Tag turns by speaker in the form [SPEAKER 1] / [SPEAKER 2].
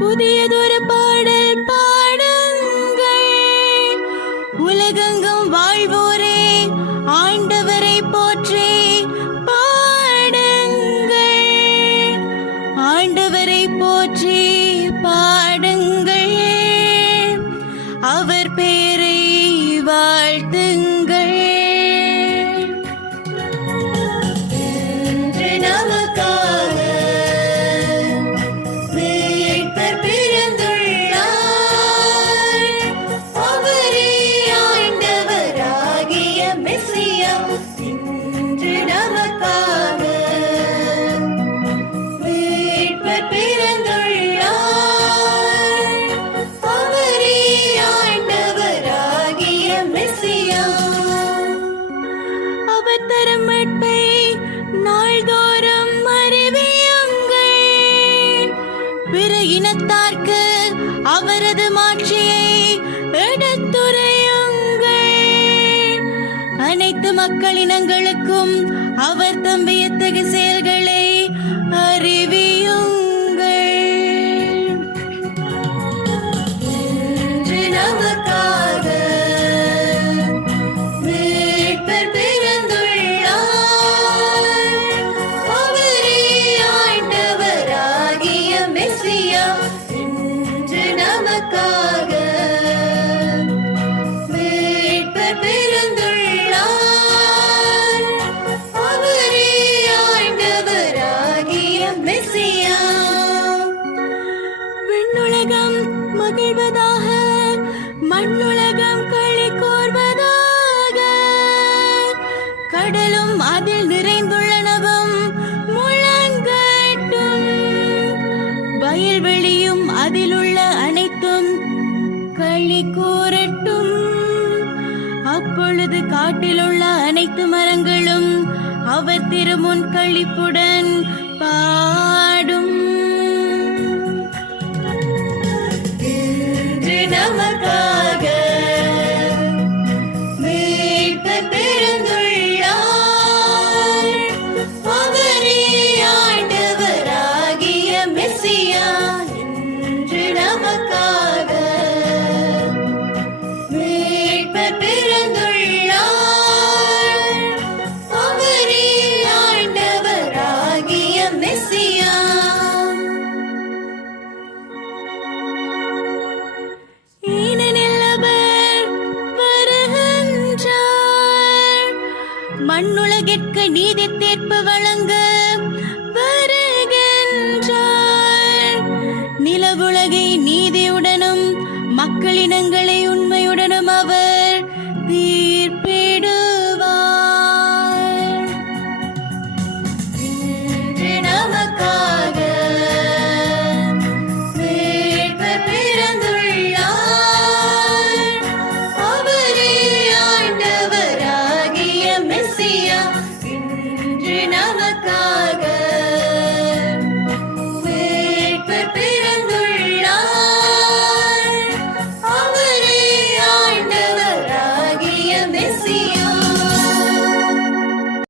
[SPEAKER 1] podia durar pouco. மக்களினங்களுக்கும் அவர்
[SPEAKER 2] தம்பியத்தை
[SPEAKER 1] மண்ணுலகம் மகிழ்வதாக மண்ணுலகம் களி கோர்வதாக. கடலும் அதில் நிறைந்துள்ளனவும் முழங்கட்டும். வயல்வெளியும் அதில் உள்ள அனைத்தும் களி கூறட்டும் அப்பொழுது காட்டிலுள்ள அனைத்து மரங்களும் அவர் திருமுன் கழிப்புடன்